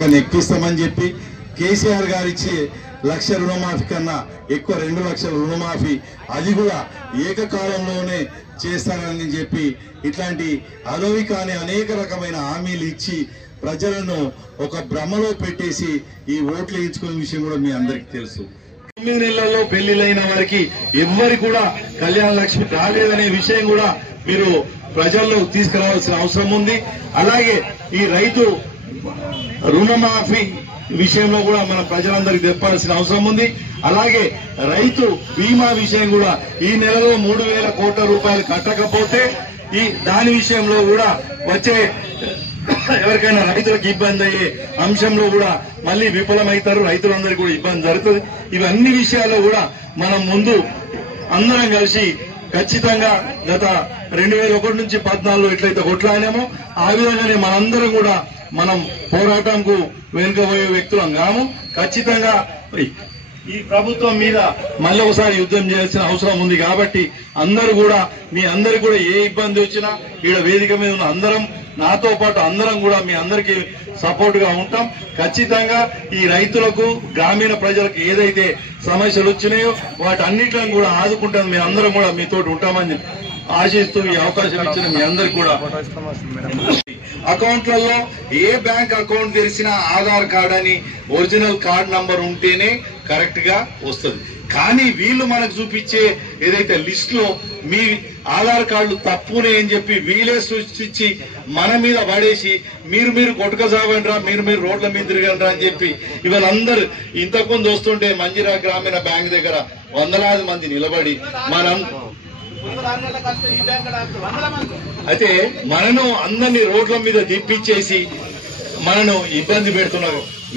ఎక్కిస్తామని చెప్పి కేసీఆర్ గారు ఇచ్చే 1,00,000 రుణమాఫీ కన్నా ఎక్కువ 2 లక్షల రుణమాఫీ అది కూడా ఏకకాలంలోనే చేస్తారని చెప్పి ఇట్లాంటి అలవి కాని అనేక రకమైన హామీలు ఇచ్చి ప్రజలను ఒక భ్రమలో పెట్టేసి ఈ ఓట్లు వేయించుకునే విషయం కూడా మీ అందరికీ తెలుసు. 9 నెలల్లో పెళ్లిలైన వారికి ఎవ్వరికి కూడా కళ్యాణ లక్ష్మి రాలేదనే విషయం కూడా మీరు ప్రజల్లో తీసుకురావాల్సిన అవసరం ఉంది. అలాగే ఈ రైతు రుణమాఫీ విషయంలో కూడా మన ప్రజలందరికీ చెప్పాల్సిన అవసరం ఉంది. అలాగే రైతు బీమా విషయం కూడా ఈ నెలలో 3,000 కోట్ల రూపాయలు కట్టకపోతే దాని విషయంలో కూడా వచ్చే ఎవరికైనా రైతులకు ఇబ్బంది అయ్యే అంశంలో కూడా మళ్ళీ విఫలమవుతారు, రైతులందరికీ కూడా ఇబ్బంది జరుగుతుంది. ఇవన్నీ విషయాల్లో కూడా మనం ముందు అందరం కలిసి ఖచ్చితంగా గత 2001 నుంచి 14 ఎట్లయితే కొట్లాడినామో ఆ విధంగానే మనందరం కూడా మనం పోరాటంకు వెనుకపోయే వ్యక్తులం కాము. ఖచ్చితంగా ఈ ప్రభుత్వం మీద మళ్ళీ ఒకసారి యుద్ధం చేయాల్సిన అవసరం ఉంది. కాబట్టి అందరూ కూడా మీ అందరికి కూడా ఏ ఇబ్బంది వచ్చినా ఈడ వేదిక మీద ఉన్న అందరం నాతో పాటు అందరం కూడా మీ అందరికీ సపోర్ట్ గా ఉంటాం. ఖచ్చితంగా ఈ రైతులకు గ్రామీణ ప్రజలకు ఏదైతే సమస్యలు వచ్చినాయో వాటన్నిటిని కూడా ఆదుకుంటాను. మీ అందరం కూడా మీతోటి ఉంటామని ఆశిస్తూ ఈ అవకాశం ఇచ్చిన మీ అందరికి కూడా అకౌంట్లలో ఏ బ్యాంక్ అకౌంట్ తెరిచినా ఆధార్ కార్డ్ అని ఒరిజినల్ కార్డ్ నంబర్ ఉంటేనే కరెక్ట్ గా వస్తుంది. కానీ వీళ్ళు మనకు చూపించే ఏదైతే లిస్ట్ లో మీ ఆధార్ కార్డులు తప్పునే అని చెప్పి వీలే సృష్టించి మన మీద పడేసి మీరు కొట్టుకసావండ్రా, మీరు రోడ్ల మీద తిరగండ్రా అని చెప్పి ఇవాళ అందరు ఇంతకుముందు వస్తుంటే మంజిరా గ్రామీణ బ్యాంక్ దగ్గర వందలాది మంది నిలబడి అయితే మనను అందరినీ రోడ్ల మీద తిప్పించేసి మనను ఇబ్బంది పెడుతున్న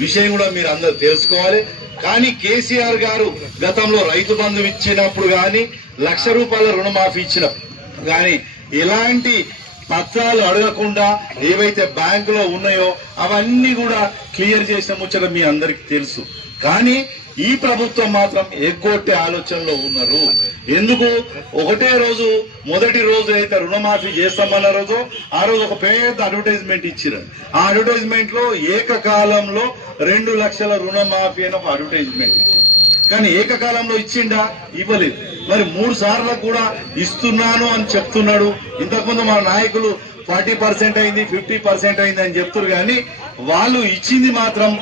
విషయం కూడా మీరు అందరూ తెలుసుకోవాలి. కానీ కేసీఆర్ గారు గతంలో రైతు బంధు ఇచ్చినప్పుడు గాని 1,00,000 రూపాయల రుణమాఫీ ఇచ్చినప్పుడు గాని ఎలాంటి పత్రాలు అడగకుండా ఏవైతే బ్యాంకులో ఉన్నాయో అవన్నీ కూడా క్లియర్ చేసిన ముచ్చట మీ అందరికీ తెలుసు. కానీ ఈ ప్రభుత్వం మాత్రం ఎగ్గొట్టే ఆలోచనలో ఉన్నారు. ఎందుకు? ఒకటే రోజు మొదటి రోజు అయితే రుణమాఫీ చేస్తామన్న రోజు ఆ రోజు ఒక పెద్ద అడ్వర్టైజ్మెంట్ ఇచ్చారు. ఆ అడ్వర్టైజ్మెంట్ లో ఏకకాలంలో 2 లక్షల రుణమాఫీ అని ఒక అడ్వర్టైజ్మెంట్ ఇచ్చింది. కానీ ఏకకాలంలో ఇచ్చిండా? ఇవ్వలేదు. మరి 3 సార్లు కూడా ఇస్తున్నాను అని చెప్తున్నాడు. ఇంతకుముందు మన నాయకులు 40% అయింది, 50% అయింది అని చెప్తున్నారు. కానీ వాళ్ళు ఇచ్చింది మాత్రం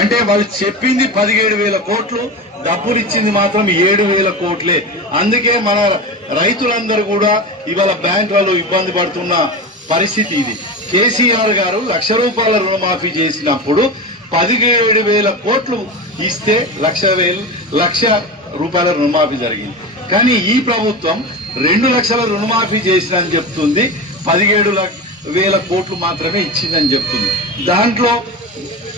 అంటే వాళ్ళు చెప్పింది 17,000 కోట్లు, డబ్బులు ఇచ్చింది మాత్రం 7,000 కోట్లే. అందుకే మన రైతులందరూ కూడా ఇవాళ బ్యాంకులలో ఇబ్బంది పడుతున్న పరిస్థితి ఇది. కేసీఆర్ గారు 1,00,000 రూపాయల రుణమాఫీ చేసినప్పుడు 17,000 కోట్లు ఇస్తే 1,00,000 రూపాయల రుణమాఫీ జరిగింది. కానీ ఈ ప్రభుత్వం 2 లక్షల రుణమాఫీ చేసిందని చెప్తుంది, 17,000 కోట్లు మాత్రమే ఇచ్చిందని చెప్తుంది. దాంట్లో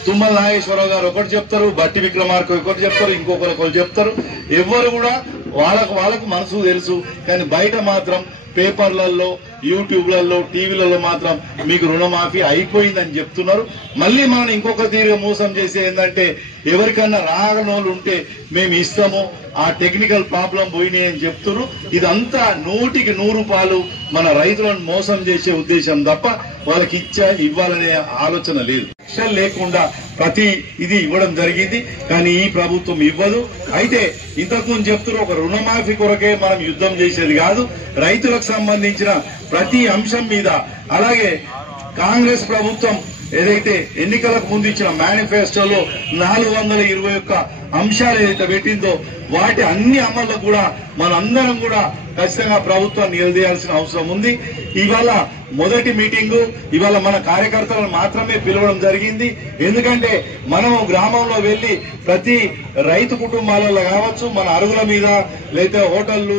తుమ్మల నాగేశ్వరరావు గారు ఒకటి చెప్తారు, బట్టి విక్రమార్క ఒకటి చెప్తారు, ఇంకొకరు చెప్తారు. ఎవరు కూడా వాళ్ళకు మనసు తెలుసు. కానీ బయట మాత్రం పేపర్లలో, యూట్యూబ్లలో, టీవీలలో మాత్రం మీకు రుణమాఫీ అయిపోయిందని చెప్తున్నారు. మళ్ళీ మనం ఇంకొక తీరుగా మోసం చేసే ఏంటంటే ఎవరికన్నా రాగనోళ్ళు ఉంటే మేము ఇస్తాము, ఆ టెక్నికల్ ప్రాబ్లం పోయినాయి అని చెప్తున్నారు. ఇదంతా 100కి 100 రూపాయలు మన రైతులను మోసం చేసే ఉద్దేశం తప్ప వాళ్ళకి ఇవ్వాలనే ఆలోచన లేదు. లేకుండా ప్రతి ఇది ఇవ్వడం జరిగింది. కానీ ఈ ప్రభుత్వం ఇవ్వదు. అయితే ఇంతకుముందు చెప్తున్నారు ఒక రుణమాఫీ కొరకే మనం యుద్ధం చేసేది కాదు, రైతులకు సంబంధించిన ప్రతి అంశం మీద. అలాగే కాంగ్రెస్ ప్రభుత్వం ఏదైతే ఎన్నికలకు ముందు ఇచ్చిన మేనిఫెస్టోలో 421 అంశాలు ఏదైతే పెట్టిందో వాటి అన్ని అమల్లో కూడా మనందరం కూడా ఖచ్చితంగా ప్రభుత్వాన్ని నిలదీయాల్సిన అవసరం ఉంది. ఇవాళ మొదటి మీటింగు ఇవాళ మన కార్యకర్తలను మాత్రమే పిలవడం జరిగింది. ఎందుకంటే మనం గ్రామంలో వెళ్లి ప్రతి రైతు కుటుంబాలలో కావచ్చు, మన అరుగుల మీద లేదా హోటళ్లు,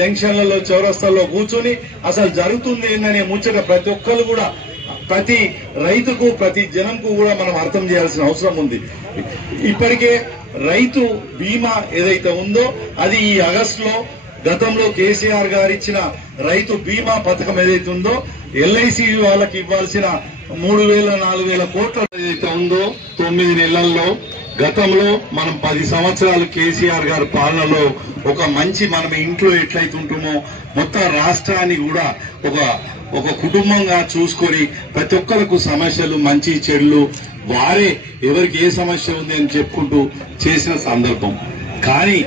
జంక్షన్లలో, చౌరస్తాల్లో కూర్చొని అసలు జరుగుతుంది ఏందనే ముచ్చట ప్రతి ఒక్కరు కూడా ప్రతి రైతుకు, ప్రతి జనంకు కూడా మనం అర్థం చేయాల్సిన అవసరం ఉంది. ఇప్పటికే రైతు బీమా ఏదైతే ఉందో అది ఈ ఆగస్టులో గతంలో కేసీఆర్ గారు ఇచ్చిన రైతు బీమా పథకం ఏదైతే ఉందో ఎల్ఐసి వాళ్ళకి ఇవ్వాల్సిన 3,000-4,000 కోట్ల ఏదైతే ఉందో 9 నెలల్లో గతంలో మనం 10 సంవత్సరాలు కేసీఆర్ గారి పాలనలో ఒక మంచి మనం ఇంట్లో ఎట్లయితే ఉంటుమో మొత్తం రాష్ట్రాన్ని కూడా ఒక ఒక కుటుంబంగా చూసుకొని ప్రతి ఒక్కరికి సమస్యలు మంచి చెడులు వారే ఎవరికి ఏ సమస్య ఉంది అని చెప్పుకుంటూ చేసిన సందర్భం. కానీ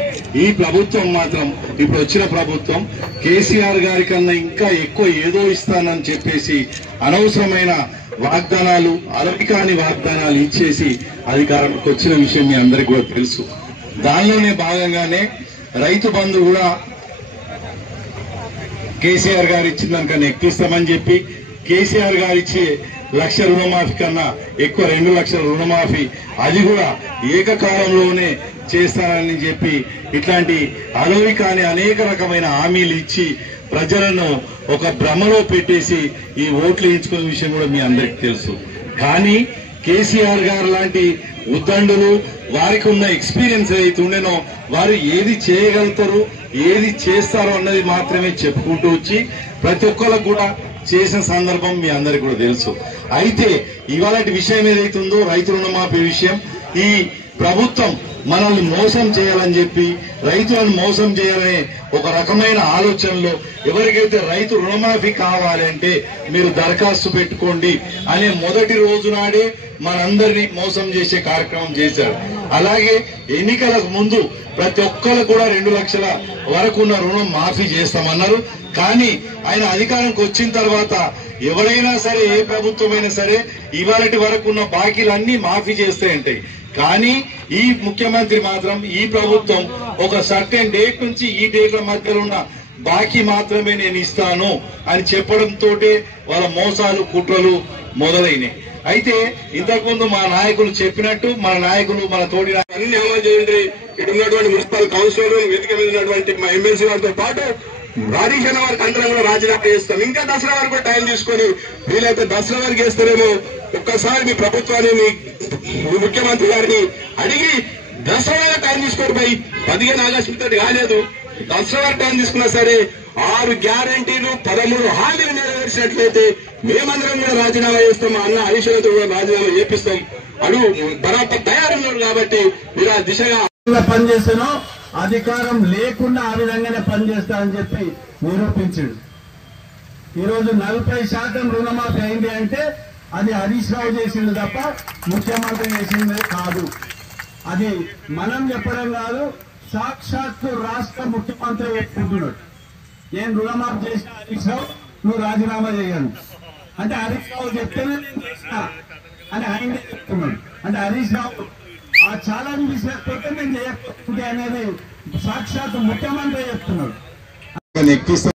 ఈ ప్రభుత్వం మాత్రం ఇప్పుడు వచ్చిన ప్రభుత్వం కేసీఆర్ గారి కన్నా ఇంకా ఎక్కువ ఏదో ఇస్తానని చెప్పేసి అనవసరమైన వాగ్దానాలు అలవికాని వాగ్దానాలు ఇచ్చేసి అధికారంలోకి వచ్చిన విషయం మీ అందరికీ కూడా తెలుసు. దానిలోనే భాగంగానే రైతు బంధు కూడా కేసీఆర్ గారు ఇచ్చిన దానికన్నా ఎక్కువ ఇస్తామని చెప్పి కేసీఆర్ గారు ఇచ్చే 1,00,000 రుణమాఫీ కన్నా ఎక్కువ 2 లక్షల రుణమాఫీ అది కూడా ఏకకాలంలోనే చేస్తారని చెప్పి ఇట్లాంటి అలవి కాని అనేక రకమైన హామీలు ఇచ్చి ప్రజలను ఒక భ్రమలో పెట్టేసి ఈ ఓట్లు వేయించుకునే విషయం కూడా మీ అందరికీ తెలుసు. కానీ కేసీఆర్ గారు లాంటి ఉద్దండులు వారికి ఉన్న ఎక్స్పీరియన్స్ ఏదైతే ఉండేనో వారు ఏది చేయగలుగుతారు ఏది చేస్తారో అన్నది మాత్రమే చెప్పుకుంటూ వచ్చి ప్రతి ఒక్కరికి కూడా చేసిన సందర్భం మీ అందరికీ కూడా తెలుసు. అయితే ఇవాళ విషయం ఏదైతే ఉందో రైతు రుణమాఫీ విషయం, ఈ ప్రభుత్వం మనల్ని మోసం చేయాలని చెప్పి రైతులను మోసం చేయాలనే ఒక రకమైన ఆలోచనలో ఎవరికైతే రైతు రుణమాఫీ కావాలంటే మీరు దరఖాస్తు పెట్టుకోండి అనే మొదటి రోజు నాడే మనందరినీ మోసం చేసే కార్యక్రమం చేశారు. అలాగే ఎన్నికలకు ముందు ప్రతి ఒక్కరు కూడా 2 లక్షల వరకు ఉన్న రుణం మాఫీ చేస్తామన్నారు. కానీ ఆయన అధికారంకి వచ్చిన తర్వాత ఎవరైనా సరే ఏ ప్రభుత్వమైనా సరే ఇవాళటి వరకు ఉన్న బాకీలన్నీ మాఫీ చేస్తే ఉంటాయి. కానీ ఈ ముఖ్యమంత్రి మాత్రం ఈ ప్రభుత్వం ఒక సర్టెన్ డేట్ నుంచి ఈ డేట్ల మధ్యలో ఉన్న బాకీ మాత్రమే నేను ఇస్తాను అని చెప్పడంతో వాళ్ళ మోసాలు కుట్రలు మొదలైనవి. అయితే ఇంతకుముందు మా నాయకులు చెప్పినట్టు మన నాయకులు మన తోటి అన్ని అమలు చేయండి. ఇటు ఉన్నటువంటి మున్సిపల్ కౌన్సిలర్ వేదిక మీద ఉన్నటువంటి మా ఎమ్మెల్సీ వారితో పాటు రాజీషణ వారికి అందరం కూడా రాజీనామా చేస్తాం. ఇంకా దసరా వరకు కూడా టైం తీసుకొని వీలైతే దసరా వరకు వేస్తారేమో ఒక్కసారి మీ ప్రభుత్వాన్ని మీ ముఖ్యమంత్రి గారిని అడిగి దసరా టైం తీసుకోరు పోయి 15 ఆగస్టు తోటి కాలేదు. దసరా వరకు టైం తీసుకున్నా సరే 6 గ్యారంటీలు 13 హామీలు నెరవేర్చినట్లయితే మేమందరం కూడా రాజీనామా చేస్తాం. మా అన్న హరీశ్వరతో కూడా రాజీనామా చేపిస్తాం. అడుగు బరాబర్ తయారున్నారు కాబట్టి మీరు ఆ దిశగా పనిచేస్తానో అధికారం లేకుండా ఆ విధంగానే పనిచేస్తానని చెప్పి నిరూపించాడు. ఈరోజు 40% రుణమాఫీ అయింది అంటే అది హరీష్ రావు చేసింది తప్ప ముఖ్యమంత్రి చేసింది కాదు. అది మనం చెప్పడం కాదు, సాక్షాత్తు రాష్ట్ర ముఖ్యమంత్రి చెప్పుకుంటున్నాడు. నేను రుణమాఫీ చేసిన హరీష్ రావు నువ్వు రాజీనామా చేయను అంటే హరీష్ రావు చెప్తేనే నేను చేసిన అని ఆయన చెప్తున్నాడు. అంటే హరీష్ రావు ఆ ఛాలెంజ్ విసిరకపోతే నేను చేయకపోతే అనేది సాక్షాత్ ముఖ్యమంత్రి చెప్తున్నాడు.